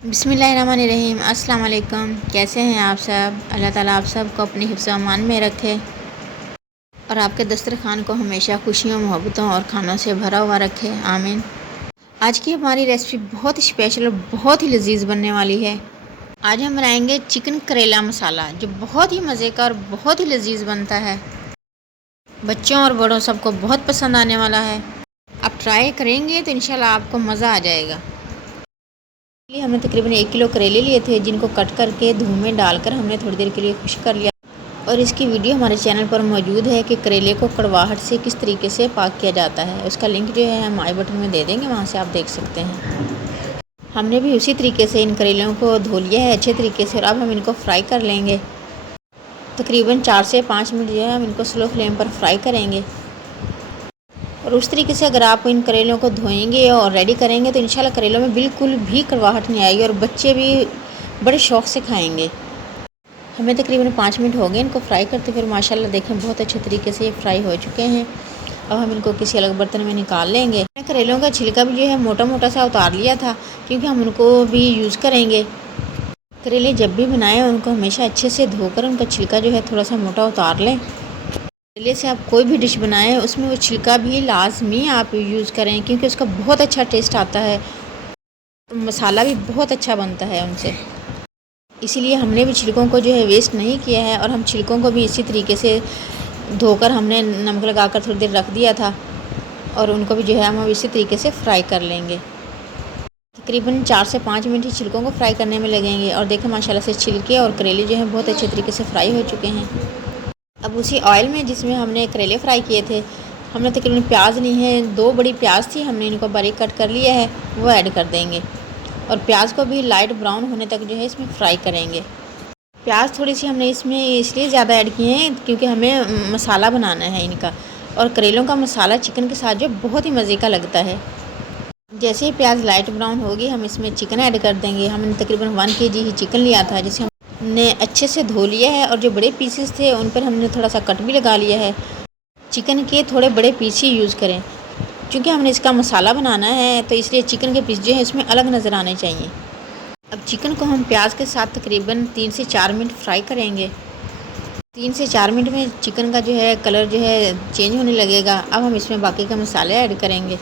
बिस्मिल्लाहिर्रहमानिर्रहीम। अस्सलाम वालेकुम। कैसे हैं आप सब? अल्लाह ताला आप सब को अपनी हिफ्ज़ अमान में रखे और आपके दस्तरखान को हमेशा खुशियों, मोहब्बतों और खानों से भरा हुआ रखे। आमीन। आज की हमारी रेसिपी बहुत ही स्पेशल और बहुत ही लजीज बनने वाली है। आज हम बनाएंगे चिकन करेला मसाला, जो बहुत ही मज़े का और बहुत ही लजीज बनता है। बच्चों और बड़ों सबको बहुत पसंद आने वाला है। आप ट्राई करेंगे तो इंशाल्लाह आपको मज़ा आ जाएगा। हमने तकरीबन 1 किलो करेले लिए थे, जिनको कट करके धूप में डालकर हमने थोड़ी देर के लिए खुश्क कर लिया। और इसकी वीडियो हमारे चैनल पर मौजूद है कि करेले को कड़वाहट से किस तरीके से पाक किया जाता है। उसका लिंक जो है हम आई बटन में दे देंगे, वहाँ से आप देख सकते हैं। हमने भी उसी तरीके से इन करेलों को धो लिया है अच्छे तरीके से, और अब हम इनको फ्राई कर लेंगे। तकरीबन 4 से 5 मिनट जो है हम इनको स्लो फ्लेम पर फ्राई करेंगे। और उस तरीके से अगर आप इन करेलों को धोएंगे और रेडी करेंगे तो इंशाल्लाह करेलों में बिल्कुल भी कड़वाहट नहीं आएगी और बच्चे भी बड़े शौक़ से खाएंगे। हमें तकरीबन 5 मिनट हो गए इनको फ्राई करते, फिर माशाल्लाह देखें बहुत अच्छे तरीके से ये फ्राई हो चुके हैं। अब हम इनको किसी अलग बर्तन में निकाल लेंगे। करेलों का छिलका भी जो है मोटा मोटा सा उतार लिया था, क्योंकि हम उनको भी यूज़ करेंगे। करेले जब भी बनाएं उनको हमेशा अच्छे से धोकर उनका छिलका जो है थोड़ा सा मोटा उतार लें। करेले से आप कोई भी डिश बनाएं उसमें वो छिलका भी लाजमी आप यूज़ करें, क्योंकि उसका बहुत अच्छा टेस्ट आता है, मसाला भी बहुत अच्छा बनता है उनसे। इसीलिए हमने भी छिलकों को जो है वेस्ट नहीं किया है, और हम छिलकों को भी इसी तरीके से धोकर हमने नमक लगाकर थोड़ी देर रख दिया था, और उनको भी जो है हम इसी तरीके से फ्राई कर लेंगे। तकरीबन 4 से 5 मिनट ही छिलकों को फ्राई करने में लगेंगे। और देखें माशाल्लाह से छिलके और करेले जो हैं बहुत अच्छे तरीके से फ्राई हो चुके हैं। अब उसी ऑयल में जिसमें हमने करेले फ्राई किए थे, हमने तकरीबन प्याज ली है, 2 बड़ी प्याज थी, हमने इनको बारीक कट कर लिया है, वो ऐड कर देंगे। और प्याज को भी लाइट ब्राउन होने तक जो है इसमें फ्राई करेंगे। प्याज थोड़ी सी हमने इसमें इसलिए ज़्यादा ऐड किए हैं क्योंकि हमें मसाला बनाना है इनका, और करेलों का मसाला चिकन के साथ जो बहुत ही मज़े का लगता है। जैसे ही प्याज लाइट ब्राउन होगी हम इसमें चिकन ऐड कर देंगे। हमने तकरीबन 1 kg ही चिकन लिया था, जिसे हमने अच्छे से धो लिया है, और जो बड़े पीसेस थे उन पर हमने थोड़ा सा कट भी लगा लिया है। चिकन के थोड़े बड़े पीस ही यूज़ करें, क्योंकि हमने इसका मसाला बनाना है, तो इसलिए चिकन के पीस जो है इसमें अलग नज़र आने चाहिए। अब चिकन को हम प्याज के साथ तकरीबन 3 से 4 मिनट फ्राई करेंगे। 3 से 4 मिनट में चिकन का जो है कलर जो है चेंज होने लगेगा। अब हम इसमें बाकी का मसाले ऐड करेंगे।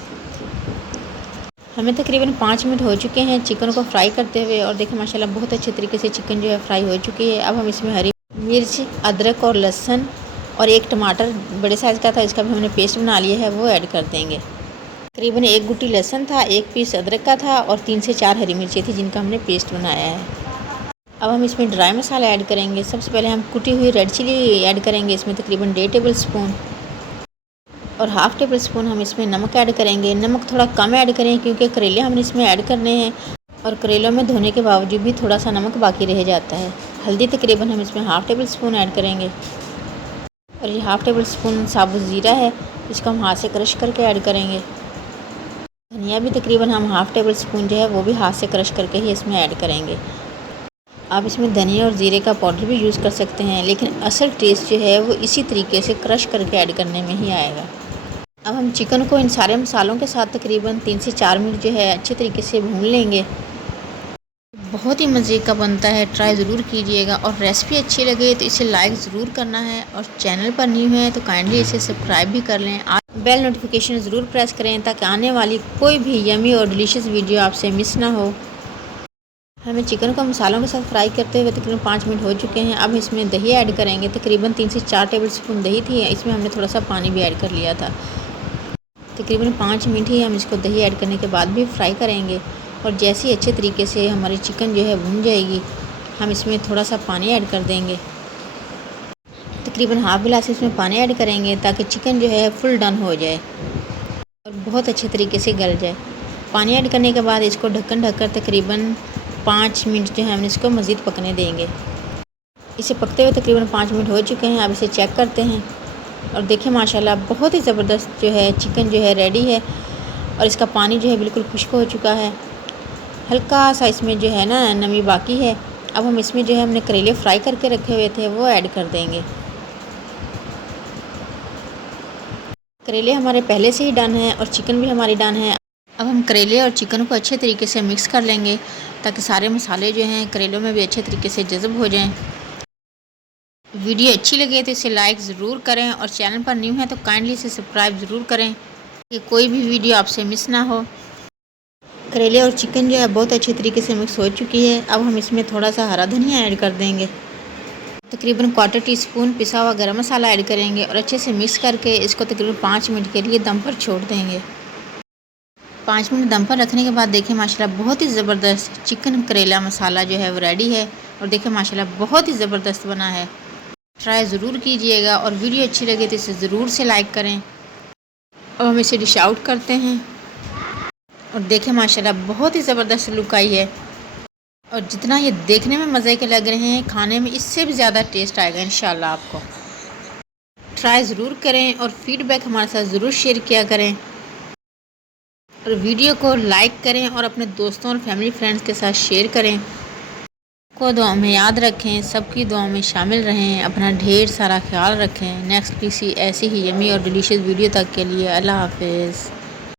हमें तकरीबन 5 मिनट हो चुके हैं चिकन को फ्राई करते हुए, और देखें माशाल्लाह बहुत अच्छे तरीके से चिकन जो है फ्राई हो चुकी है। अब हम इसमें हरी मिर्च, अदरक और लहसुन और 1 टमाटर बड़े साइज़ का था, इसका भी हमने पेस्ट बना लिया है, वो ऐड कर देंगे। तकरीबन 1 गुट्टी लहसुन था, 1 पीस अदरक का था, और 3 से 4 हरी मिर्चें थी, जिनका हमने पेस्ट बनाया है। अब हम इसमें ड्राई मसाला ऐड करेंगे। सबसे पहले हम कुटी हुई रेड चिली ऐड करेंगे, इसमें तकरीबन 1.5 टेबल स्पून, और 1/2 टेबल स्पून हम इसमें नमक ऐड करेंगे। नमक थोड़ा कम ऐड करें, क्योंकि करेले हमने इसमें ऐड करने हैं, और करेलों में धोने के बावजूद भी थोड़ा सा नमक बाकी रह जाता है। हल्दी तकरीबन हम इसमें 1/2 टेबल स्पून ऐड करेंगे, और ये 1/2 टेबल स्पून साबुत ज़ीरा है, इसको हम हाथ से क्रश करके ऐड करेंगे। धनिया भी तकरीबन हम 1/2 टेबल स्पून जो है वो भी हाथ से क्रश करके ही इसमें ऐड करेंगे। आप इसमें धनिया और ज़ीरे का पाउडर भी यूज़ कर सकते हैं, लेकिन असल टेस्ट जो है वो इसी तरीके से क्रश करके ऐड करने में ही आएगा। अब हम चिकन को इन सारे मसालों के साथ तकरीबन 3 से 4 मिनट जो है अच्छे तरीके से भून लेंगे। बहुत ही मज़े का बनता है, ट्राई ज़रूर कीजिएगा। और रेसिपी अच्छी लगे तो इसे लाइक ज़रूर करना है, और चैनल पर न्यू है तो काइंडली इसे सब्सक्राइब भी कर लें। बेल नोटिफिकेशन ज़रूर प्रेस करें, ताकि आने वाली कोई भी यमी और डिलीशियस वीडियो आपसे मिस ना हो। हमें चिकन को मसालों के साथ फ्राई करते हुए तकरीबन 5 मिनट हो चुके हैं। अब इसमें दही ऐड करेंगे। तकरीबन 3 से 4 टेबल स्पून दही थी, इसमें हमने थोड़ा सा पानी भी ऐड कर लिया था। तकरीबन 5 मिनट ही हम इसको दही ऐड करने के बाद भी फ्राई करेंगे। और जैसे ही अच्छे तरीके से हमारी चिकन जो है भून जाएगी, हम इसमें थोड़ा सा पानी ऐड कर देंगे। तकरीबन हाफ गिलास इसमें पानी ऐड करेंगे, ताकि चिकन जो है फुल डन हो जाए और बहुत अच्छे तरीके से गल जाए। पानी ऐड करने के बाद इसको ढक्कन ढककर तकरीबन 5 मिनट जो है हम इसको मज़ीद पकने देंगे। इसे पकते हुए तकरीबन 5 मिनट हो चुके हैं। अब इसे चेक करते हैं, और देखें माशाल्लाह बहुत ही ज़बरदस्त जो है चिकन जो है रेडी है, और इसका पानी जो है बिल्कुल खुश्क हो चुका है। हल्का सा इसमें जो है ना नमी बाकी है। अब हम इसमें जो है हमने करेले फ्राई करके रखे हुए थे वो ऐड कर देंगे। करेले हमारे पहले से ही डन है, और चिकन भी हमारी डन है। अब हम करेले और चिकन को अच्छे तरीके से मिक्स कर लेंगे, ताकि सारे मसाले जो हैं करेलों में भी अच्छे तरीके से जज़ब हो जाएं। वीडियो अच्छी लगे तो इसे लाइक ज़रूर करें और चैनल पर न्यू है तो काइंडली इसे सब्सक्राइब ज़रूर करें कि कोई भी वीडियो आपसे मिस ना हो। करेले और चिकन जो है बहुत अच्छे तरीके से मिक्स हो चुकी है। अब हम इसमें थोड़ा सा हरा धनिया ऐड कर देंगे। तकरीबन 1/4 टीस्पून पिसा हुआ गरम मसाला ऐड करेंगे और अच्छे से मिक्स करके इसको तकरीबन 5 मिनट के लिए दम पर छोड़ देंगे। 5 मिनट दम पर रखने के बाद देखें माशाल्लाह बहुत ही ज़बरदस्त चिकन करेला मसाला जो है वो रेडी है। और देखें माशाल्लाह बहुत ही ज़बरदस्त बना है। ट्राई ज़रूर कीजिएगा और वीडियो अच्छी लगे तो इसे ज़रूर से लाइक करें। और हम इसे डिश आउट करते हैं और देखें माशाल्लाह बहुत ही ज़बरदस्त लुक आई है। और जितना ये देखने में मज़े के लग रहे हैं खाने में इससे भी ज़्यादा टेस्ट आएगा इंशाल्लाह आपको। ट्राई ज़रूर करें और फीडबैक हमारे साथ ज़रूर शेयर किया करें और वीडियो को लाइक करें और अपने दोस्तों और फैमिली फ्रेंड्स के साथ शेयर करें। को दुआ में याद रखें, सबकी दुआ में शामिल रहें, अपना ढेर सारा ख्याल रखें। नेक्स्ट किसी ऐसी ही यमी और डिलीशियस वीडियो तक के लिए अल्लाह हाफिज़।